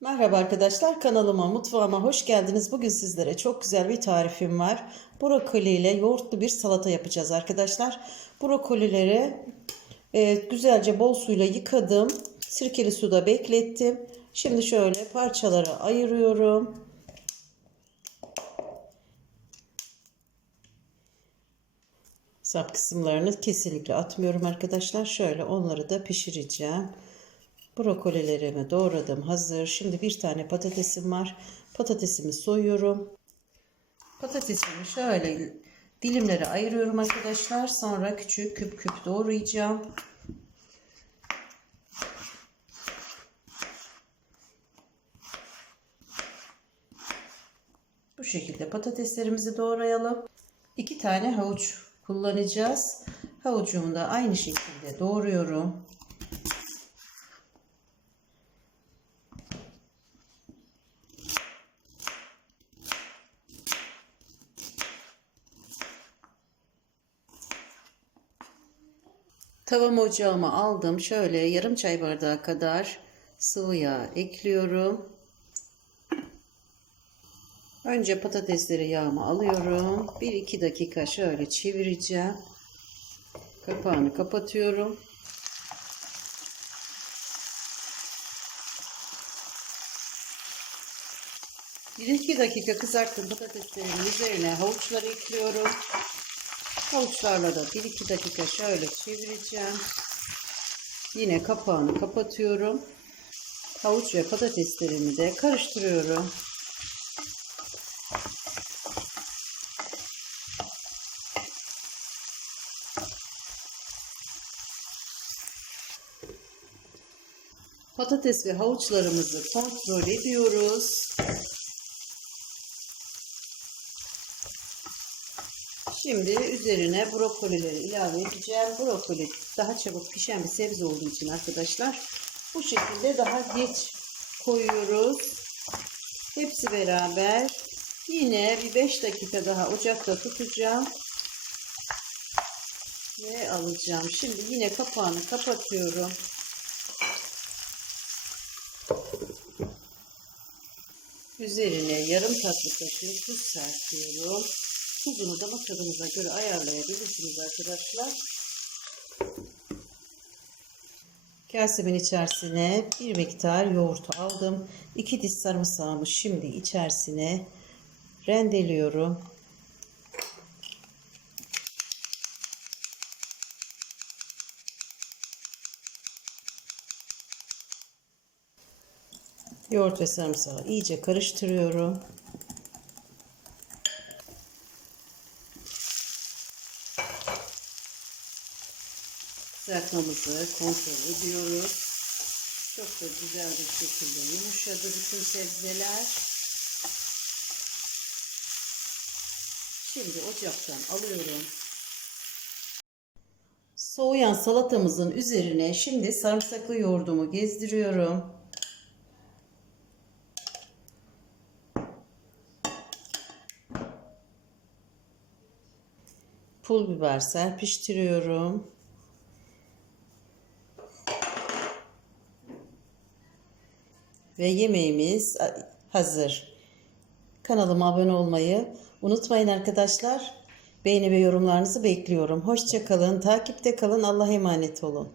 Merhaba arkadaşlar kanalıma mutfağıma hoş geldiniz. Bugün sizlere çok güzel bir tarifim var. Brokoli ile yoğurtlu bir salata yapacağız arkadaşlar. Brokolileri e, güzelce bol suyla yıkadım. Sirkeli suda beklettim. Şimdi şöyle parçalara ayırıyorum. Sap kısımlarını kesinlikle atmıyorum arkadaşlar. Şöyle onları da pişireceğim. Brokolilerimi doğradım hazır. Şimdi bir tane patatesim var. Patatesimi soyuyorum. Patatesimi şöyle dilimlere ayırıyorum arkadaşlar. Sonra küçük küp küp doğrayacağım. Bu şekilde patateslerimizi doğrayalım. İki tane havuç kullanacağız. Havucumu da aynı şekilde doğruyorum. Tavam ocağıma aldım. Şöyle yarım çay bardağı kadar sıvı yağ ekliyorum. Önce patatesleri yağıma alıyorum. 1-2 dakika şöyle çevireceğim. Kapağını kapatıyorum. Bir iki dakika kızarttım patateslerin üzerine havuçları ekliyorum. Havuçlarla da 1-2 dakika şöyle çevireceğim. Yine kapağını kapatıyorum. Havuç ve patateslerimi de karıştırıyorum. Patates ve havuçlarımızı kontrol ediyoruz. Şimdi üzerine brokolileri ilave edeceğim. Brokoli daha çabuk pişen bir sebze olduğu için arkadaşlar bu şekilde daha geç koyuyoruz. Hepsi beraber yine bir 5 dakika daha ocakta tutacağım. Ve alacağım. Şimdi yine kapağını kapatıyorum. Üzerine yarım tatlı kaşığı tuz serpiyorum. Tuzunu damak tadınıza göre ayarlayabilirsiniz arkadaşlar. Kasemin içerisine bir miktar yoğurt aldım. 2 diş sarımsağımı şimdi içerisine rendeliyorum. Yoğurt ve sarımsağı iyice karıştırıyorum. Kızartmamızı kontrol ediyoruz. Çok da güzel bir şekilde yumuşadı bütün sebzeler. Şimdi ocaktan alıyorum. Soğuyan salatamızın üzerine şimdi sarımsaklı yoğurdumu gezdiriyorum. Pul biber serpiştiriyorum. Ve yemeğimiz hazır. Kanalıma abone olmayı unutmayın arkadaşlar. Beğeni ve yorumlarınızı bekliyorum. Hoşçakalın, takipte kalın, Allah'a emanet olun.